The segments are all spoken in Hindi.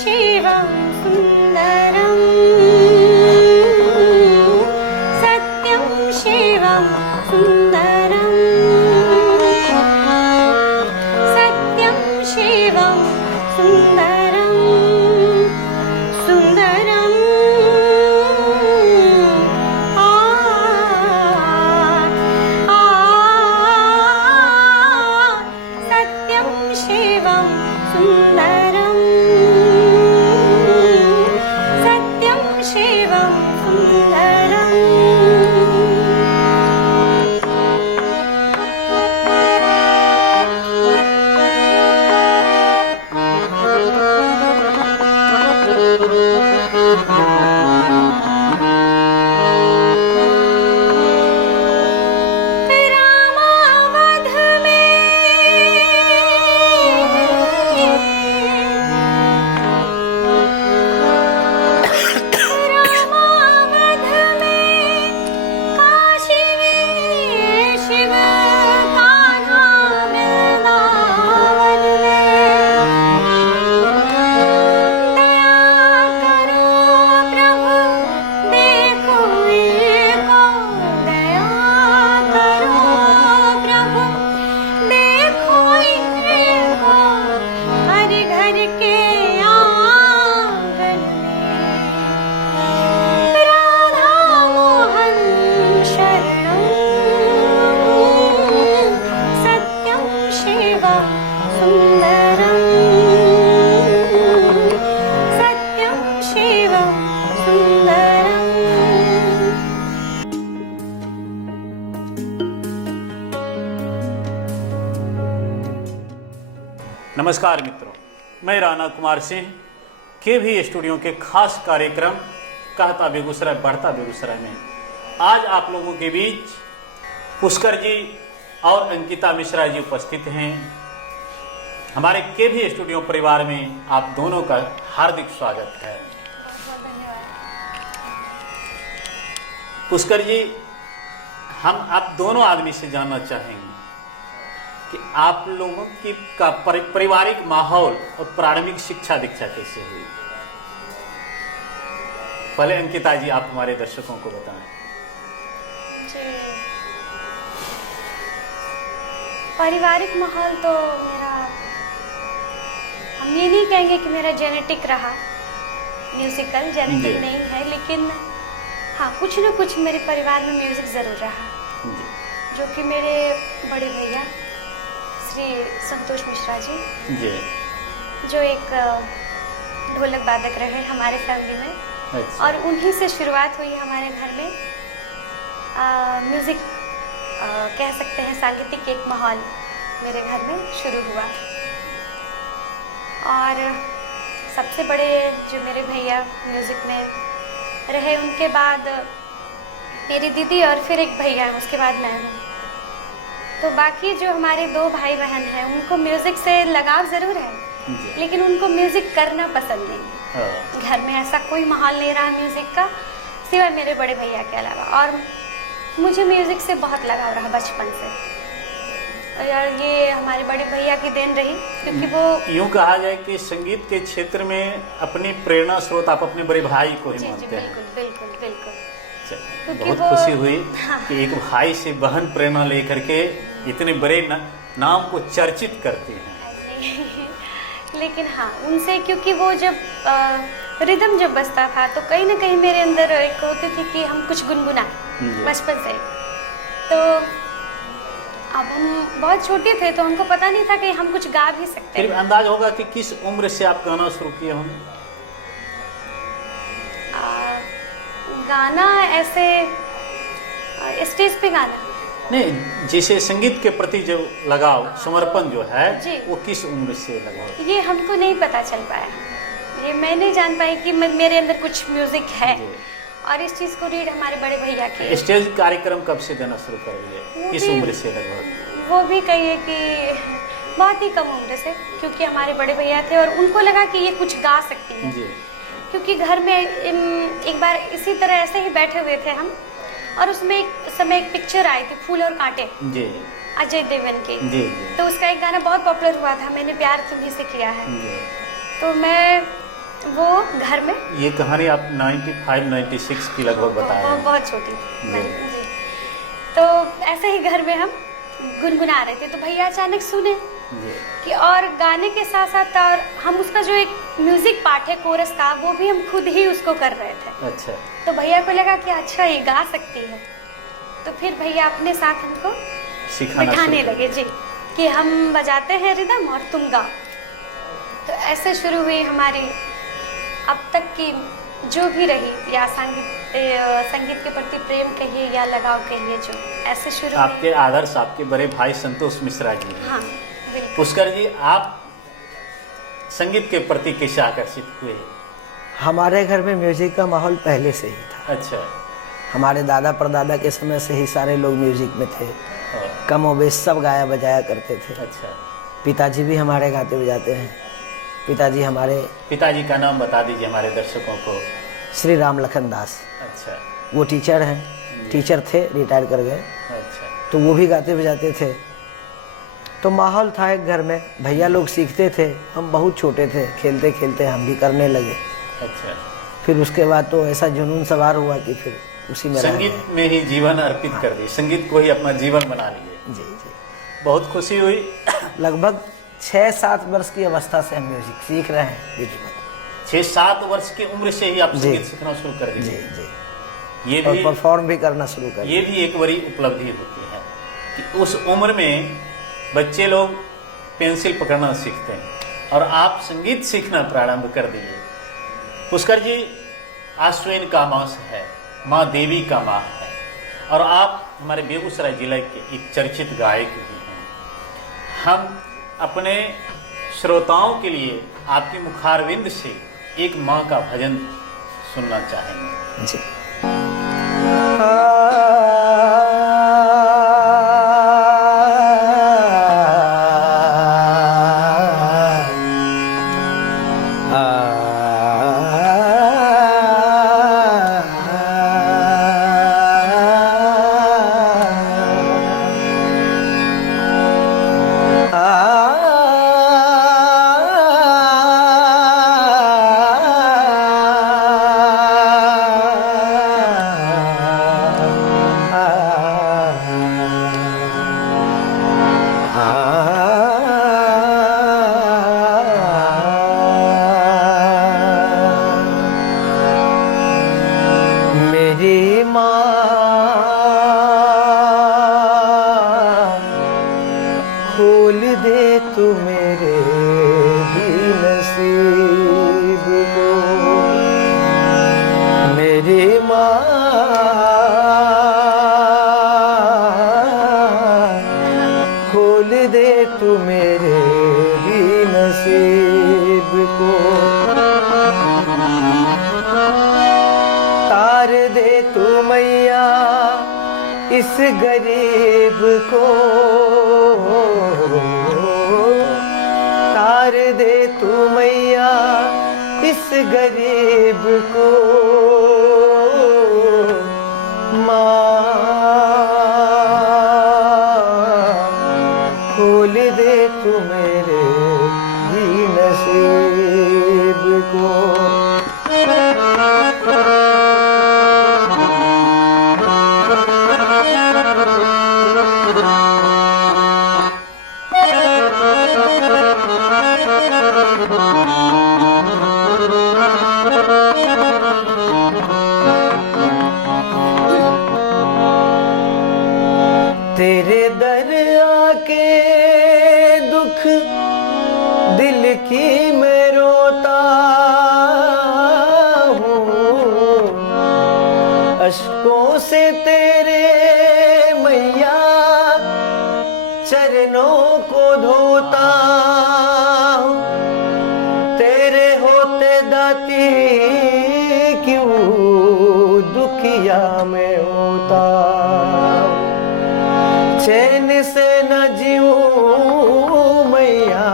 शिवं सुन्दरं सत्यं शिवं सुन्दरं सत्यं शिवं सुन्दरं सुन्दरं सत्यं शिवं सुन्दरं सत्यं शिवं सुन्दरम् रामावध में रामावध में काशी में शिव कान्हा वृंदावन में दया करो प्रभु देखो इनको दया करो प्रभु देखो इनको हर घर के आंगन में राधा मोहन शरणं सत्यं शिवं सुन्दरं सत्यं शिवं सुन्दरम् नमस्कार मित्रों, मैं राणा कुमार सिंह के भी स्टूडियो के खास कार्यक्रम कहता बेगूसराय बढ़ता बेगूसराय में आज आप लोगों के बीच पुष्कर जी और अंकिता मिश्रा जी उपस्थित हैं। हमारे के भी स्टूडियो परिवार में आप दोनों का हार्दिक स्वागत है। पुष्कर जी, हम आप दोनों आदमी से जानना चाहेंगे कि आप लोगों की का पारिवारिक माहौल और प्रारंभिक शिक्षा दीक्षा कैसे हुई। पहले अंकिता जी आप हमारे दर्शकों को बताएं। जी, पारिवारिक माहौल तो मेरा, हम ये नहीं कहेंगे कि मेरा जेनेटिक रहा, म्यूजिकल जेनेटिक जी। नहीं है, लेकिन हाँ कुछ न कुछ मेरे परिवार में म्यूजिक ज़रूर रहा, जी जो कि मेरे बड़े भैया श्री संतोष मिश्रा जी, जी जो एक ढोलक वादक रहे हमारे फैमिली में, अच्छा। और उन्हीं से शुरुआत हुई हमारे घर में म्यूज़िक, कह सकते हैं सांगीतिक एक माहौल मेरे घर में शुरू हुआ। और सबसे बड़े जो मेरे भैया म्यूज़िक में रहे, उनके बाद मेरी दीदी और फिर एक भैया है, उसके बाद मैं हूँ। तो बाकी जो हमारे दो भाई बहन हैं उनको म्यूज़िक से लगाव ज़रूर है, जी। लेकिन उनको म्यूज़िक करना पसंद नहीं। हाँ। घर में ऐसा कोई माहौल नहीं रहा म्यूज़िक का, सिवाय मेरे बड़े भैया के अलावा। और मुझे म्यूज़िक से बहुत लगाव रहा बचपन से, और ये हमारे बड़े भैया की देन रही, क्योंकि वो यूं कहा जाए कि संगीत के क्षेत्र में अपनी प्रेरणा स्रोत आप अपने बड़े भाई को ही जी जी मानते हैं। बिल्कुल बिल्कुल बिल्कुल। क्योंकि बहुत वो- खुशी हुई हाँ। कि एक भाई से बहन प्रेरणा लेकर के इतने बड़े नाम को चर्चित करती हैं। लेकिन हाँ उनसे, क्योंकि वो जब रिदम जब बजता था तो कहीं ना कहीं मेरे अंदर एक होती थी कि हम कुछ गुनगुनाएं जी। बचपन से। तो अब हम बहुत छोटे थे तो हमको पता नहीं था कि हम कुछ गा भी सकते फिर हैं। अंदाज होगा कि किस उम्र से आप गाना शुरू किए होंगे। गाना ऐसे स्टेज पे गाना, नहीं, जैसे संगीत के प्रति जो लगाव समर्पण जो है जी। वो किस उम्र से लगाव। ये हमको नहीं पता चल पाया, ये मैं नहीं जान पाई कि मेरे अंदर कुछ म्यूजिक है। जी। और इस चीज़ को रीड हमारे बड़े भैया की। स्टेज कार्यक्रम कब से देना शुरू कर दिए, वो किस भी- उम्र से लगभग। वो भी कहिए कि बहुत ही कम उम्र से, क्योंकि हमारे बड़े भैया थे और उनको लगा कि ये कुछ गा सकती है। जी। क्योंकि घर में एक बार इसी तरह ऐसे ही बैठे हुए थे हम, और उसमें एक समय एक पिक्चर आई थी फूल और कांटे, जी अजय देवगन की। जी जी तो उसका एक गाना बहुत पॉपुलर हुआ था, मैंने प्यार तुम्हीं से किया है। जी। तो मैं वो घर में ये कहानी आप 95-96 की लगभग बता रहे हैं। बहुत छोटी थी मैंने जी। तो ऐसे ही घर में हम गुनगुना रहे थे तो भैया अचानक सुने जी। कि और गाने के साथ साथ और हम उसका जो एक म्यूजिक पार्ट है कोरस का वो भी हम खुद ही उसको कर रहे थे। अच्छा। तो भैया को लगा कि अच्छा ये गा सकती है, तो फिर भैया अपने साथ हमको सिखाना बिठाने शुरू लगे जी कि हम बजाते हैं रिदम और तुम गाओ। तो ऐसे शुरू हुई हमारी अब तक की जो भी रही, या संगीत के प्रति प्रेम कहिए या लगाव कहिए, जो ऐसे शुरू हुई। आपके आदर्श आपके बड़े भाई संतोष मिश्रा जी हैं। हाँ बिल्कुल। पुष्कर जी, आप संगीत के प्रति कैसे आकर्षित हुए? हमारे घर में म्यूजिक का माहौल पहले से ही था। अच्छा। हमारे दादा परदादा के समय से ही सारे लोग म्यूजिक में थे, कम और बेश सब गाया बजाया करते थे। अच्छा। पिताजी भी हमारे गाते बजाते हैं। पिताजी हमारे पिताजी का नाम बता दीजिए हमारे दर्शकों को। श्री राम लखन दास। अच्छा। वो टीचर हैं, टीचर थे, रिटायर कर गए। अच्छा। तो वो भी गाते बजाते थे। तो माहौल था एक घर में, भैया लोग सीखते थे, हम बहुत छोटे थे, खेलते खेलते हम भी करने लगे। अच्छा। फिर उसके बाद तो ऐसा जुनून सवार हुआ कि फिर उसी में रह संगीत गए। में ही जीवन अर्पित कर दिए, संगीत को ही अपना जीवन बना लिए। जी जी। बहुत खुशी हुई। लगभग 6-7 वर्ष की अवस्था से हम म्यूजिक सीख रहे हैं विधिवत। 6-7 वर्ष की उम्र से ही आप जी। संगीत सीखना शुरू कर जी दिए। जी। ये और भी परफॉर्म भी करना शुरू कर ये दिया। भी एक बड़ी उपलब्धि होती है कि उस उम्र में बच्चे लोग पेंसिल पकड़ना सीखते हैं और आप संगीत सीखना प्रारंभ कर दिए। पुष्कर जी, आश्विन का मास है, माँ देवी का माह है, और आप हमारे बेगूसराय जिले के एक चर्चित गायक भी हैं। हम अपने श्रोताओं के लिए आपकी मुखारविंद से एक माँ का भजन सुनना चाहेंगे। जी। मेरी माँ खोल दे तू मेरे भी नसीब को। मेरी माँ खोल दे तू मेरे भी नसीब को। तार दे तू मैया इस गरीब को। तार दे तू मैया इस गरीब को। माँ खोल दे तू मेरे भी नसीब को। तेरे दर आके दुख दिल की मैं रोता हूँ। अश्कों से तेरे मैया चरणों को धोता हूँ। तेरे होते दाती क्यों दुखिया में होता। चैन से न जीऊं मैया,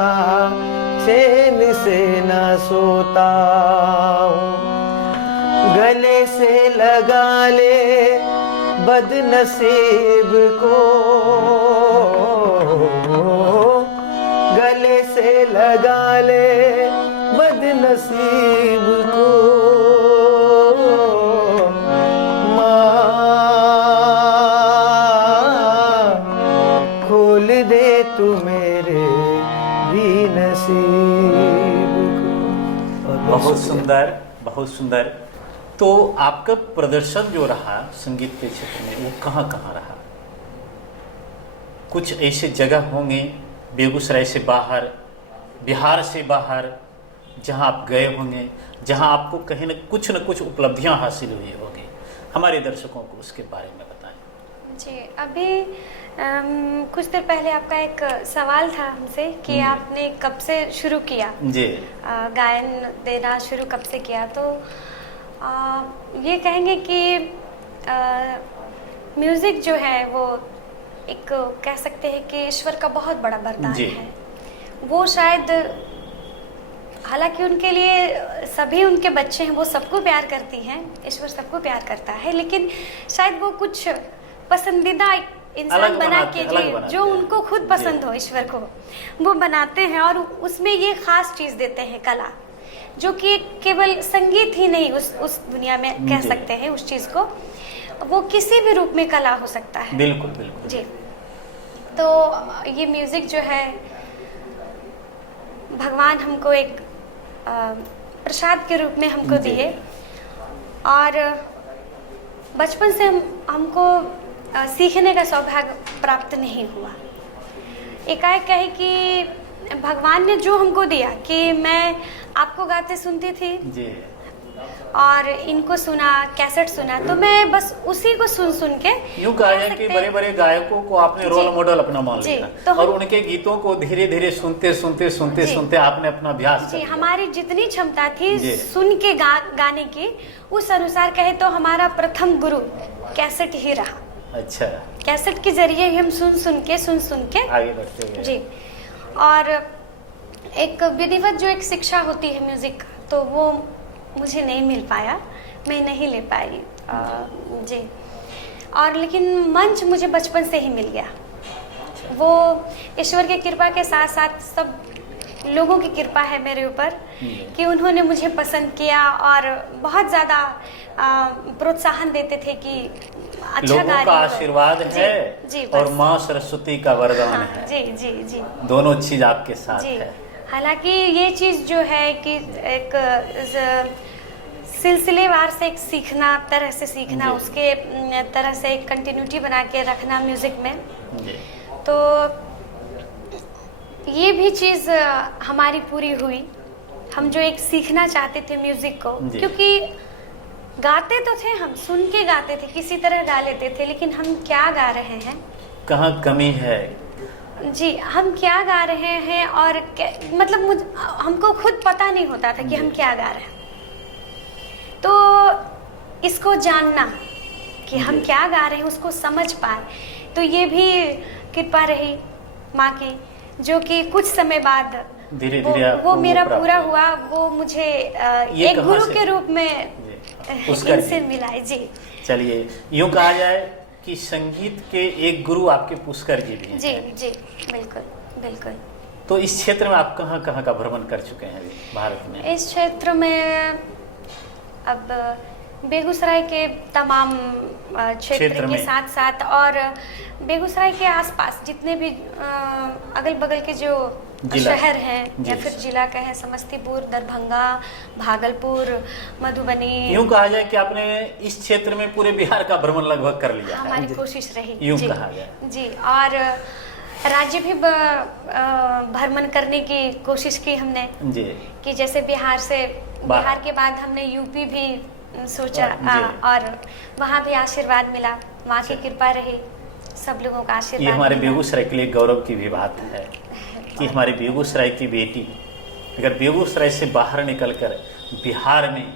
चैन से न सोता हूँ। गले से लगा ले बदनसीब को। गले से लगा ले बद नसीब को माँ खोल दे तू मेरे भी नसीब को। बहुत सुंदर, बहुत सुंदर। तो आपका प्रदर्शन जो रहा संगीत के क्षेत्र में वो कहाँ कहाँ रहा? कुछ ऐसे जगह होंगे बेगूसराय से बाहर, बिहार से बाहर, जहाँ आप गए होंगे, जहाँ आपको कहीं न कुछ उपलब्धियाँ हासिल हुई होगी। हमारे दर्शकों को उसके बारे में बताएं। जी, अभी कुछ देर पहले आपका एक सवाल था हमसे कि आपने कब से शुरू किया जी, गायन देना शुरू कब से किया? तो ये कहेंगे कि म्यूज़िक जो है वो एक कह सकते हैं कि ईश्वर का बहुत बड़ा वरदान है। वो शायद, हालांकि उनके लिए सभी उनके बच्चे हैं, वो सबको प्यार करती हैं, ईश्वर सबको प्यार करता है, लेकिन शायद वो कुछ पसंदीदा इंसान बना के जो उनको खुद पसंद हो, ईश्वर को वो बनाते हैं और उसमें ये खास चीज़ देते हैं, कला, जो कि केवल संगीत ही नहीं, उस दुनिया में कह सकते हैं उस चीज़ को, वो किसी भी रूप में कला हो सकता है। बिल्कुल बिल्कुल जी। तो ये म्यूज़िक जो है भगवान हमको एक प्रसाद के रूप में हमको दिए, और बचपन से हमको सीखने का सौभाग्य प्राप्त नहीं हुआ। एकाएक कहे कि भगवान ने जो हमको दिया कि मैं आपको गाते सुनती थी जी, और इनको सुना, कैसेट सुना, तो मैं बस उसी को सुन के, यूँ कहा जाए कि बड़े बड़े गायकों को आपने रोल मॉडल अपना मान लिया, तो और उनके गीतों को धीरे धीरे सुनते आपने अपना अभ्यास जी, हमारी जितनी क्षमता थी सुन के गाने की, उस अनुसार कहे तो हमारा प्रथम गुरु कैसेट ही रहा। अच्छा, कैसेट के जरिए ही हम सुन के आगे बढ़ते गए। जी। और एक विधिवत जो एक शिक्षा होती है म्यूजिक, तो वो मुझे नहीं मिल पाया, मैं नहीं ले पाई जी। और लेकिन मंच मुझे बचपन से ही मिल गया। वो ईश्वर की कृपा के साथ साथ सब लोगों की कृपा है मेरे ऊपर कि उन्होंने मुझे पसंद किया और बहुत ज़्यादा प्रोत्साहन देते थे कि अच्छा लोगों का आशीर्वाद है जी, और माँ सरस्वती का वरदान है। जी जी जी, दोनों चीज आपके साथ है। हालांकि ये चीज़ जो है कि एक सिलसिलेवार से एक तरह से सीखना, उसके तरह से एक कंटिन्यूटी बना के रखना म्यूज़िक में, तो ये भी चीज़ हमारी पूरी हुई। हम जो एक सीखना चाहते थे म्यूज़िक को, क्योंकि गाते तो थे, हम सुन के गाते थे, किसी तरह गा लेते थे, लेकिन हम क्या गा रहे हैं, कहाँ कमी है जी, हम क्या गा रहे हैं, और मतलब हमको खुद पता नहीं होता था कि हम क्या गा रहे हैं। तो इसको जानना कि हम क्या गा रहे हैं, उसको समझ पाए, तो ये भी कृपा रही माँ की, जो कि कुछ समय बाद धीरे धीरे वो मेरा पूरा हुआ। वो मुझे एक गुरु के रूप में इनसे मिला है। जी, चलिए, यूँ कहा जाए कि संगीत के एक गुरु आपके पुष्कर जी भी हैं। जी जी, बिल्कुल बिल्कुल। तो इस क्षेत्र में आप कहाँ कहाँ का भ्रमण कर चुके हैं अभी भारत में? इस क्षेत्र में अब बेगूसराय के तमाम क्षेत्र के साथ साथ और बेगूसराय के आसपास जितने भी अगल बगल के जो शहर हैं या फिर जिला का है, समस्तीपुर, दरभंगा, भागलपुर, मधुबनी, यूँ कहा जाए कि आपने इस क्षेत्र में पूरे बिहार का भ्रमण लगभग कर लिया। हमारी कोशिश रही, यूँ कहा जाए जी। और राज्य भी भ्रमण करने की कोशिश की हमने जी, कि जैसे बिहार के बाद हमने यूपी भी सोचा, और वहाँ भी आशीर्वाद मिला, माँ की कृपा रही, सब लोगों का आशीर्वाद। ये हमारे बेगूसराय के लिए गौरव की भी बात है कि हमारे बेगूसराय की बेटी अगर बेगूसराय से बाहर निकलकर बिहार में,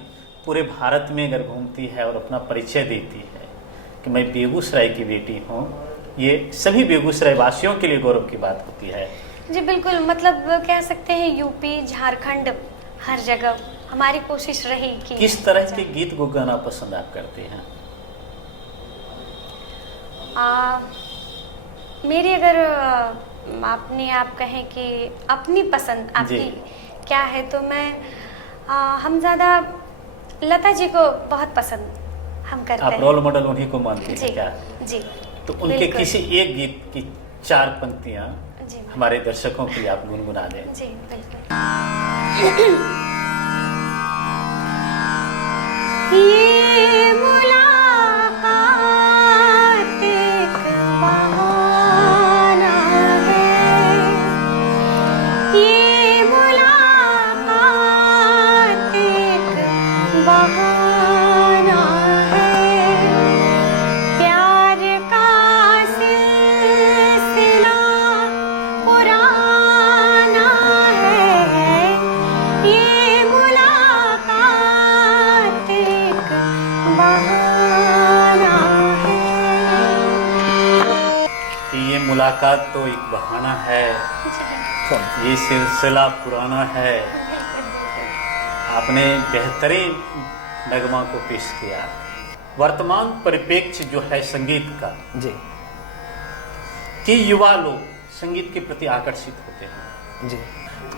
पूरे भारत में अगर घूमती है और अपना परिचय देती है कि मैं बेगूसराय की बेटी हूँ, ये सभी बेगूसराय वासियों के लिए गौरव की बात होती है। जी बिल्कुल, मतलब कह सकते हैं यूपी, झारखंड, हर जगह हमारी कोशिश रही कि किस तरह के गीत को गाना पसंद आप करते हैं? मेरी अगर आप कहें कि अपनी पसंद आपकी क्या है, तो मैं हम ज़्यादा लता जी को बहुत पसंद हम करते आप हैं। रोल मॉडल उन्हीं को मानते जी हैं क्या? जी तो उनके बिल्कुल। किसी एक गीत की 4 पंक्तियां जी हमारे दर्शकों के लिए आप गुनगुना दें। जी बिल्कुल। ये मुलाकात एक बहाना है, ये मुलाकात एक बहाना है, प्यार का सिलसिला पुराना है, ये मुलाकात एक बहाना है। कि ये मुलाकात तो एक बहाना है, ये सिलसिला पुराना है। आपने बेहतरीन नगमा को पेश किया। वर्तमान परिप्रेक्ष्य जो है संगीत का, जी कि युवा लोग संगीत के प्रति आकर्षित होते हैं। जी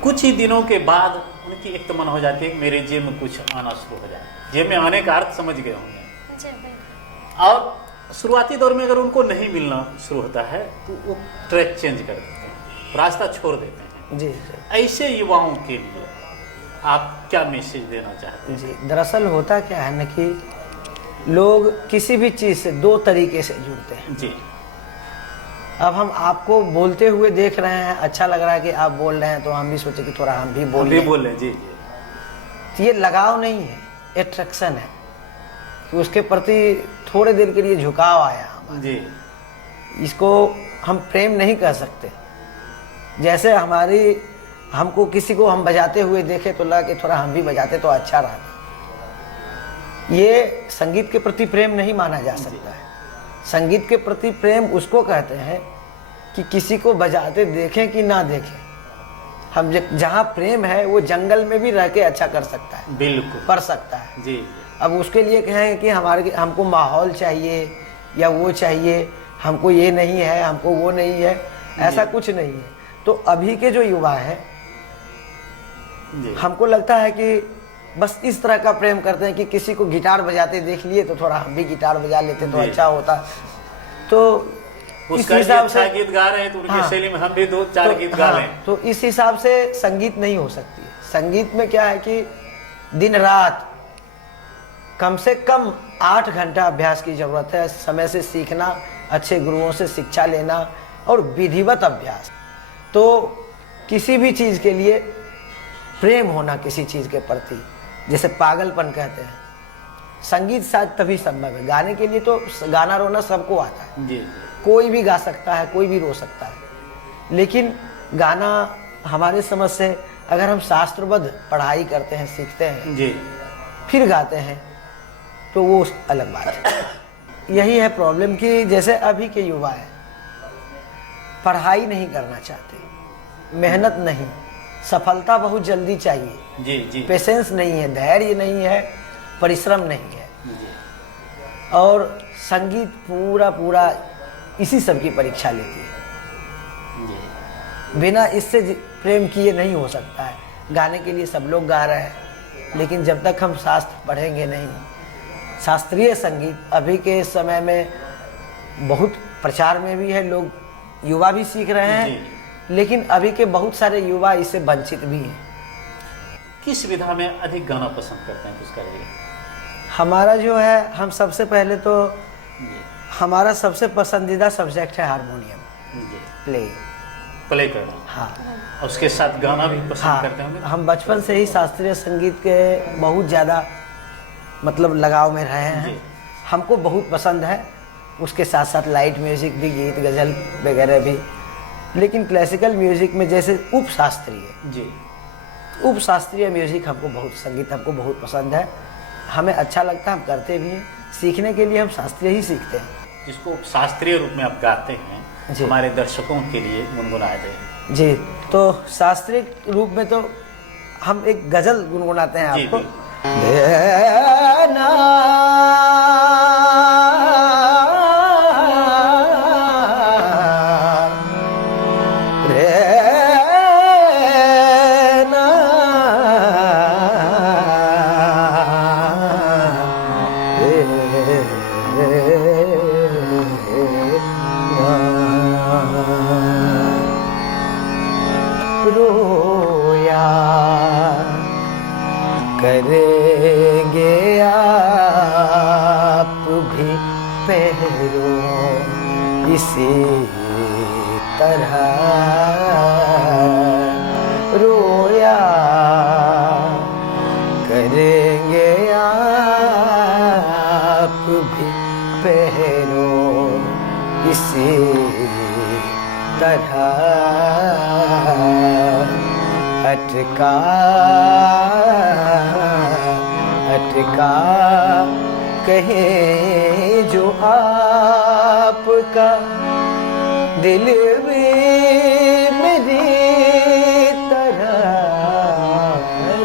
कुछ ही दिनों के बाद उनकी एक तमन्ना हो जाती है कि मेरे जेब में कुछ आना शुरू हो जाए। जेब में आने का अर्थ समझ गए होंगे। जी बिल्कुल। और शुरुआती दौर में अगर उनको नहीं मिलना शुरू होता है तो वो ट्रैक चेंज कर देते हैं, रास्ता छोड़ देते हैं। जी ऐसे युवाओं के लिए आप क्या मैसेज देना चाहते हैं? जी दरअसल होता क्या है ना कि लोग किसी भी चीज़ से 2 तरीके से जुड़ते हैं। जी अब हम आपको बोलते हुए देख रहे हैं, अच्छा लग रहा है कि आप बोल रहे हैं, तो हम भी सोचे कि थोड़ा हम भी बोल अभी लें। बोल रहे हैं। जी तो ये लगाव नहीं है, एट्रैक्शन है कि उसके प्रति थोड़े देर के लिए झुकाव आया हमारा। जी इसको हम प्रेम नहीं कह सकते। जैसे हमको किसी को हम बजाते हुए देखे तो लगा कि थोड़ा हम भी बजाते तो अच्छा रहता। ये संगीत के प्रति प्रेम नहीं माना जा सकता है। संगीत के प्रति प्रेम उसको कहते हैं कि किसी को बजाते देखें कि ना देखें। हम जहाँ प्रेम है वो जंगल में भी रह के अच्छा कर सकता है, बिल्कुल कर सकता है। जी अब उसके लिए कहें कि हमको माहौल चाहिए या वो चाहिए, हमको ये नहीं है, हमको वो नहीं है, ऐसा कुछ नहीं है। तो अभी के जो युवा हैं, जी हमको लगता है कि बस इस तरह का प्रेम करते हैं कि किसी को गिटार बजाते देख लिए तो थोड़ा हम भी गिटार बजा लेते तो जी। अच्छा होता। तो इस उसका भी हिसाब अच्छा से गीत गा रहे हैं तो उनकी हाँ। शैली में हम भी 2-4 गीत गा हाँ, रहे हैं। तो इस हिसाब से संगीत नहीं हो सकती है। संगीत में क्या है कि दिन रात कम से कम 8 घंटा अभ्यास की जरूरत है, समय से सीखना, अच्छे गुरुओं से शिक्षा लेना और विधिवत अभ्यास। तो किसी भी चीज़ के लिए प्रेम होना, किसी चीज़ के प्रति, जैसे पागलपन कहते हैं, संगीत शायद तभी संभव है। गाने के लिए तो गाना रोना सबको आता है, जी कोई भी गा सकता है, कोई भी रो सकता है। लेकिन गाना हमारे समझ से अगर हम शास्त्रबद्ध पढ़ाई करते हैं, सीखते हैं, जी फिर गाते हैं तो वो अलग बात है। यही है प्रॉब्लम कि जैसे अभी के युवा हैं, पढ़ाई नहीं करना चाहते, मेहनत नहीं, सफलता बहुत जल्दी चाहिए, जी जी पेशेंस नहीं है, धैर्य नहीं है, परिश्रम नहीं है। जी और संगीत पूरा इसी सब की परीक्षा लेती है। जी बिना इससे प्रेम किए नहीं हो सकता है। गाने के लिए सब लोग गा रहे हैं, लेकिन जब तक हम शास्त्र पढ़ेंगे नहीं, शास्त्रीय संगीत अभी के समय में बहुत प्रचार में भी है, लोग युवा भी सीख रहे हैं, लेकिन अभी के बहुत सारे युवा इससे वंचित भी हैं। किस विधा में अधिक गाना पसंद करते हैं उसका लिए? हमारा जो है, हम सबसे पहले तो हमारा सबसे पसंदीदा सब्जेक्ट है हारमोनियम जी प्ले। प्ले करना, हाँ और उसके साथ गाना भी पसंद करते होंगे। हम बचपन से ही शास्त्रीय संगीत के बहुत ज़्यादा मतलब लगाव में रहे हैं, जी। हमको बहुत पसंद है। उसके साथ साथ लाइट म्यूजिक भी, गीत गज़ल वगैरह भी। लेकिन क्लासिकल म्यूजिक में जैसे उपशास्त्रीय जी उपशास्त्रीय म्यूजिक हमको बहुत, संगीत हमको बहुत पसंद है, हमें अच्छा लगता है, हम करते भी हैं। सीखने के लिए हम शास्त्रीय ही सीखते हैं। जिसको शास्त्रीय रूप में आप गाते हैं, जी। हमारे दर्शकों के लिए गुनगुनाए दें। जी, तो शास्त्रीय रूप में तो हम एक गज़ल गुनगुनाते हैं जी, आपको। करेंगे आप भी पैरों इसी तरह रोया करेंगे आप भी पैरों इसी तरह अटका अटका कहे जो आपका दिल भी मेरी तरह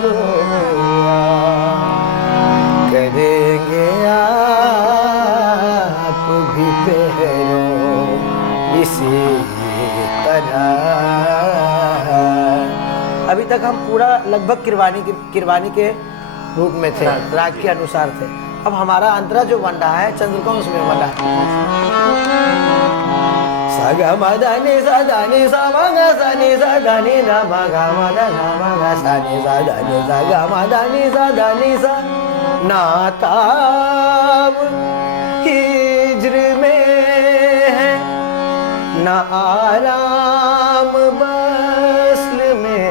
रोया करेंगे आप भी पैरों इसी तरह। अभी तक हम पूरा लगभग किरवानी के रूप में थे, राग के अनुसार थे। अब हमारा अंतरा जो बन रहा है चंद्रकौंस में बन रहा है। सा ग म ध नि सा ध नि सा म ग सा नि सा ध नि न म ग म ध न म ग सा नि सा ध नि सा ग म ध नि सा ध नि सा। ना ताब हिज्र में है ना आराम वस्ल में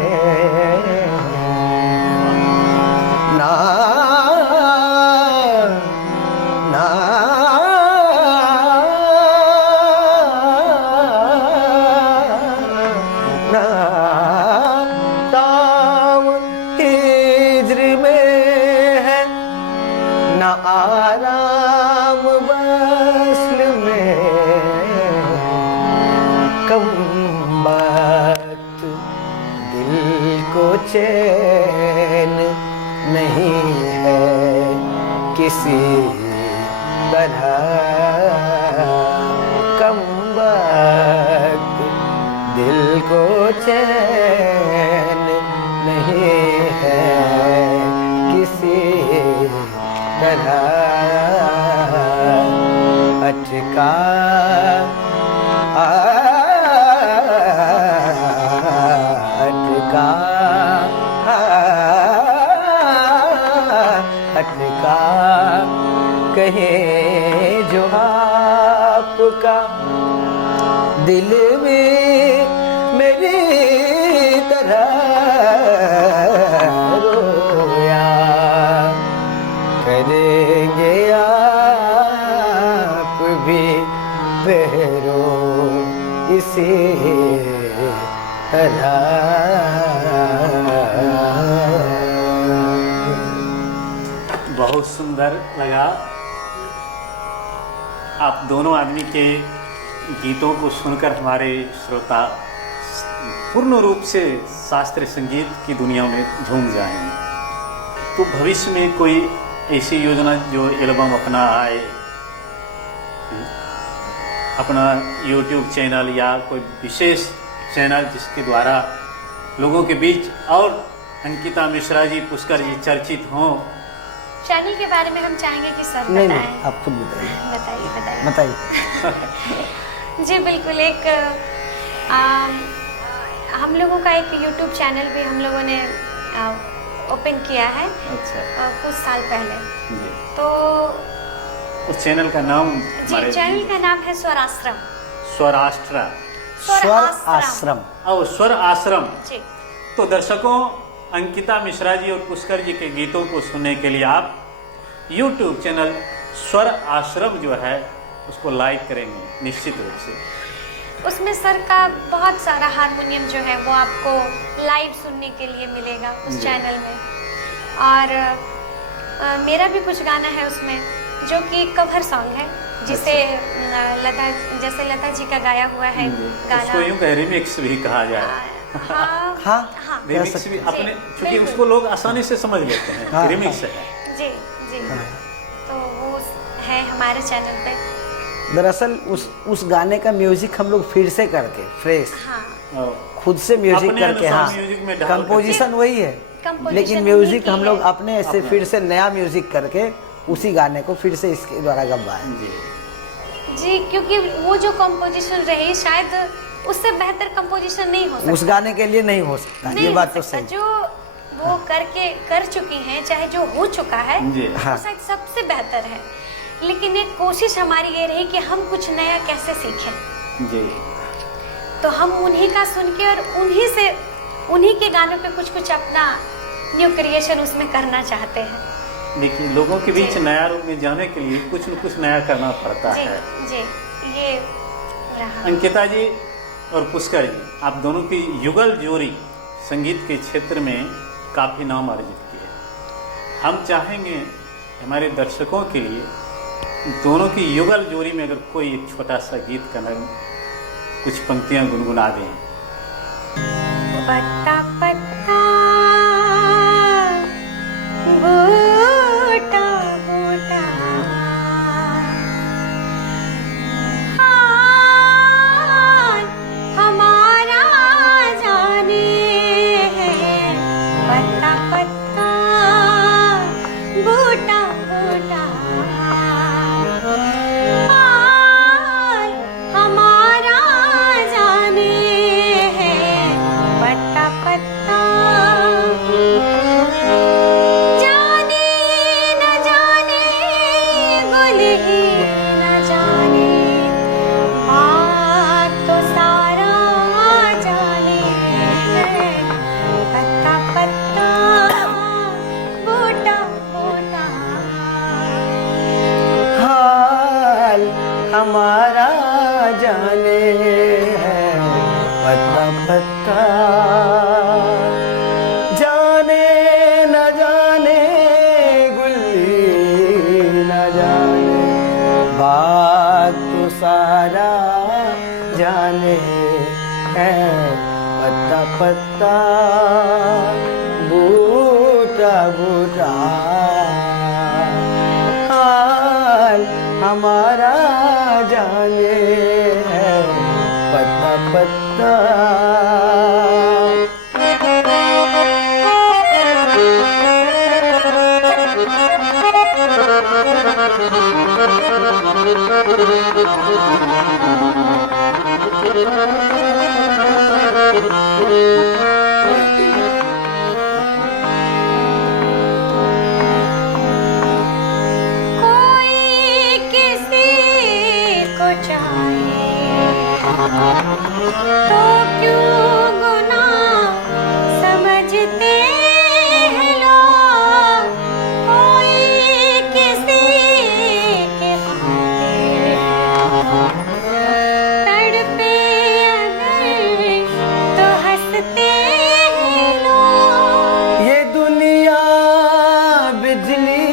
ना ना ना ताम हिज्र में है ना आराम वस्ल में कम बात दिल को चैन नहीं है किसी तरह कम बात दिल को चैन नहीं है किसी तरह अटका अटका अटका कहे जो आपका दिल में मेरी तरह रोया करेंगे आप भी पैरों इसी तरह। बहुत सुंदर लगा। आप दोनों आदमी के गीतों को सुनकर हमारे श्रोता पूर्ण रूप से शास्त्रीय संगीत की दुनिया में झूम जाएंगे। तो भविष्य में कोई ऐसी योजना जो एल्बम अपना आए, अपना YouTube चैनल या कोई विशेष चैनल जिसके द्वारा लोगों के बीच और अंकिता मिश्रा जी, पुष्कर जी चर्चित हों। चैनल के बारे में हम चाहेंगे कि सर नहीं बताएं। नहीं, आप खुद बताइए बताइए बताइए बताइए। जी बिल्कुल। एक हम लोगों का एक YouTube चैनल भी हम लोगों ने ओपन किया है अच्छा। कुछ साल पहले। जी। तो उस चैनल का नाम जी चैनल का नाम है स्वराश्रम। स्वराष्ट्र स्वर आश्रम। और स्वर आश्रम। जी तो दर्शकों, अंकिता मिश्रा जी और पुष्कर जी के गीतों को सुनने के लिए आप YouTube चैनल स्वर आश्रम जो है उसको लाइक करेंगे निश्चित रूप से। उसमें सर का बहुत सारा हारमोनियम जो है वो आपको लाइव सुनने के लिए मिलेगा उस चैनल में। और मेरा भी कुछ गाना है उसमें जो कि कवर सॉन्ग है, जिसे लता जी का गाया हुआ है गाना। उसको यूं कह रिमिक्स भी कहा जाए। हाँ रिमिक्स भी अपने, क्योंकि उसको लोग आसानी से समझ लेते हैं हाँ, रिमिक्स है। जी जी। तो वो है हमारे चैनल पे। दरअसल उस गाने का म्यूजिक हम लोग फिर से करके फ्रेश हाँ खुद से म्यूजिक अपने करके, अनुसार हाँ म्यूजिक में डाल कंपोजिशन वही है, लेकिन म्यूजिक हम लोग अपने ऐसे फिर से नया म्यूजिक करके उसी गाने को फिर से इसके द्वारा गवाए। जी, क्योंकि वो जो कंपोजिशन रही शायद उससे बेहतर कंपोजिशन नहीं हो सकता। उस गाने के लिए नहीं हो सकता, ये बात तो सही। वो कर चुकी हैं, चाहे जो हो चुका है जी। हाँ। वो शायद सबसे बेहतर है, लेकिन एक कोशिश हमारी ये रही कि हम कुछ नया कैसे सीखें। जी। तो हम उन्हीं का सुन के और उन्हीं के गानों पे कुछ अपना न्यू क्रिएशन उसमें करना चाहते हैं। देखिए, लोगों के बीच जी। नया रूप में जाने के लिए कुछ न कुछ नया करना पड़ता जी है। जी, ये रहा। अंकिता जी और पुष्कर जी, आप दोनों की युगल जोड़ी संगीत के क्षेत्र में काफ़ी नाम अर्जित किए। हम चाहेंगे हमारे दर्शकों के लिए दोनों की युगल जोड़ी में अगर कोई एक छोटा सा गीत का कुछ पंक्तियां गुनगुना दें। पत्ता पत्ता बूटा बूटा हाल हमारा जाने है, पत्ता पत्ता बूटा बूटा हाल हमारा जाने है, पत्ता पत्ता जाने न जाने गुल ही न जाने, बात तो सारा जाने है, पत्ता पत्ता बूटा बूटा हाल हमारा जाने है, पत्ता पत्ता जाने न जाने गुल्ली न जाने, बात तो सारा जाने है, पत्ता पत्ता बूटा बूटा हाल हमारा जाने है, पत्ता पत्ता। कोई किसी को चाहे तो क्यों गुनाह समझते हैं लोग, कोई किसी के तड़पे अगर तो हंसते हैं लोग। ये दुनिया बिजली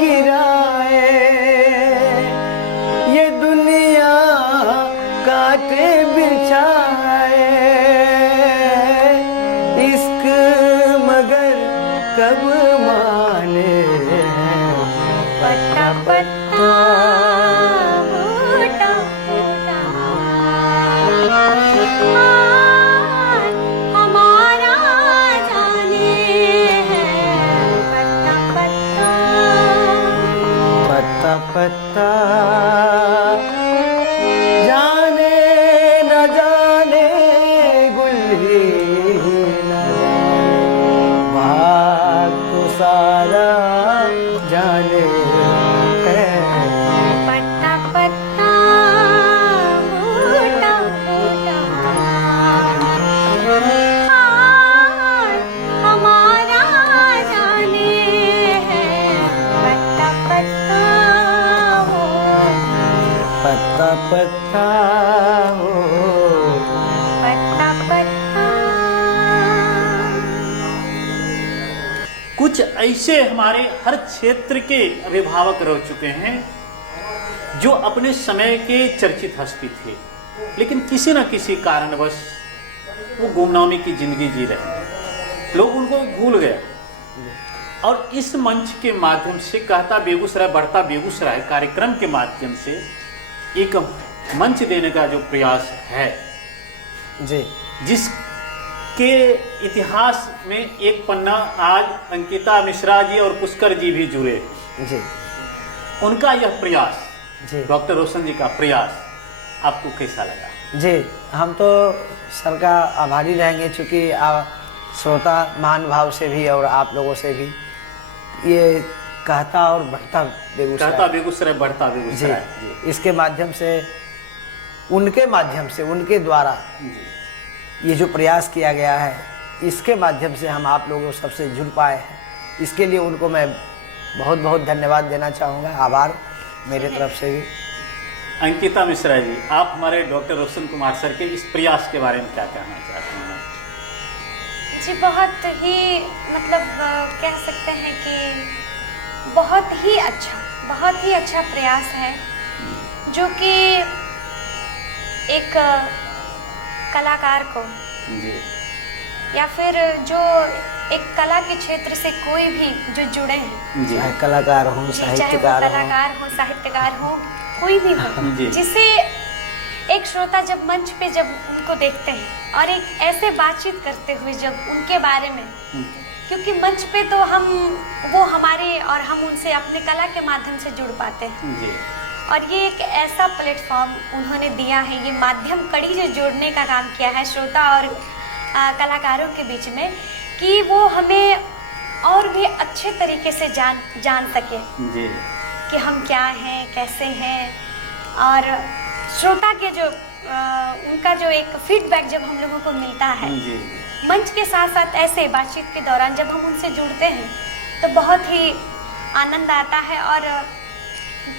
गिराए, ये दुनिया कांटे बिछाए, इश्क मगर कब माने हैं, पत्ता पत्ता बूटा बूटा हाल हमारा जाने है, पत्ता पत्ता पत्ता पत्ता जाने न जाने गुल्ली न जाने, भाग तो सारा जाने है, पत्ता पत्ता बूटा बूटा हाल हमारा जाने है, पत्ता पत्ता हो, पत्ता पत्ता हो, पत्ता पत्ता। कुछ ऐसे हमारे हर क्षेत्र के अभिभावक रह चुके हैं जो अपने समय के चर्चित हस्ती थे, लेकिन किसी न किसी कारणवश वो गुमनामी की जिंदगी जी रहे हैं। लोग उनको भूल गए और इस मंच के माध्यम से कहता बेगूसराय बढ़ता बेगूसराय कार्यक्रम के माध्यम से एक मंच देने का जो प्रयास है, जी जिसके इतिहास में एक पन्ना आज अंकिता मिश्रा जी और पुष्कर जी भी जुड़े। जी उनका यह प्रयास, जी डॉक्टर रोशन जी का प्रयास आपको कैसा लगा? जी, हम तो सर का आभारी रहेंगे, चूँकि श्रोता मान भाव से भी और आप लोगों से भी ये कहता और बढ़ता बेगूसराय, कहता बेगूसराय बढ़ता जी, बेगूसराय इसके माध्यम से, उनके माध्यम से, उनके द्वारा जी। ये जो प्रयास किया गया है, इसके माध्यम से हम आप लोगों सबसे जुड़ पाए हैं। इसके लिए उनको मैं बहुत बहुत धन्यवाद देना चाहूँगा, आभार मेरे तरफ से भी। अंकिता मिश्रा जी, आप हमारे डॉक्टर रोशन कुमार सर के इस प्रयास के बारे में क्या कहना चाहते हैं? जी बहुत ही मतलब कह सकते हैं कि बहुत ही अच्छा प्रयास है, जो कि एक कलाकार को जी या फिर जो एक कला के क्षेत्र से कोई भी जो जुड़े हैं, जी चाहे कलाकार हों, चाहे वो साहित्यकार हों, कलाकार हो, साहित्यकार हो, कोई भी हो, जी। जिसे एक श्रोता जब मंच पे जब उनको देखते हैं और एक ऐसे बातचीत करते हुए जब उनके बारे में, क्योंकि मंच पे तो वो हमारे और हम उनसे अपने कला के माध्यम से जुड़ पाते हैं, जी और ये एक ऐसा प्लेटफॉर्म उन्होंने दिया है, ये माध्यम कड़ी जो जोड़ने का काम किया है श्रोता और कलाकारों के बीच में, कि वो हमें और भी अच्छे तरीके से जान सके जी कि हम क्या हैं, कैसे हैं। और श्रोता के जो उनका जो एक फीडबैक जब हम लोगों को मिलता है जी मंच के साथ साथ ऐसे बातचीत के दौरान जब हम उनसे जुड़ते हैं तो बहुत ही आनंद आता है, और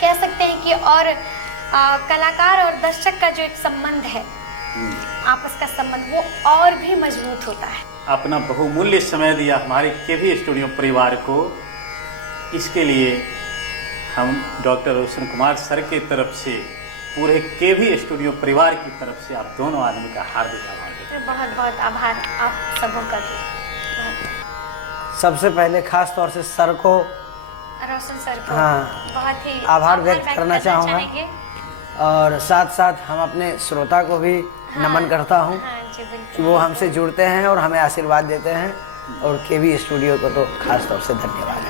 कह सकते हैं कि और कलाकार और दर्शक का जो एक संबंध है, आपस का संबंध, वो और भी मजबूत होता है। अपना बहुमूल्य समय दिया हमारे केवी स्टूडियो परिवार को, इसके लिए हम डॉक्टर रोशन कुमार सर की तरफ से, पूरे केवी स्टूडियो परिवार की तरफ से आप दोनों आदमी का हार्दिक आभार देते हैं। बहुत बहुत आभार आप सबों का भी। सबसे पहले खास तौर से सर को, रोशन सर को हाँ, बहुत ही आभार व्यक्त करना चाहूँगा, चाहेंगे। और साथ साथ हम अपने श्रोता को भी नमन करता हूँ हाँ जी, कि बिल्कुल। वो हमसे जुड़ते हैं और हमें आशीर्वाद देते हैं, और केवी स्टूडियो को तो खास तौर से धन्यवाद है।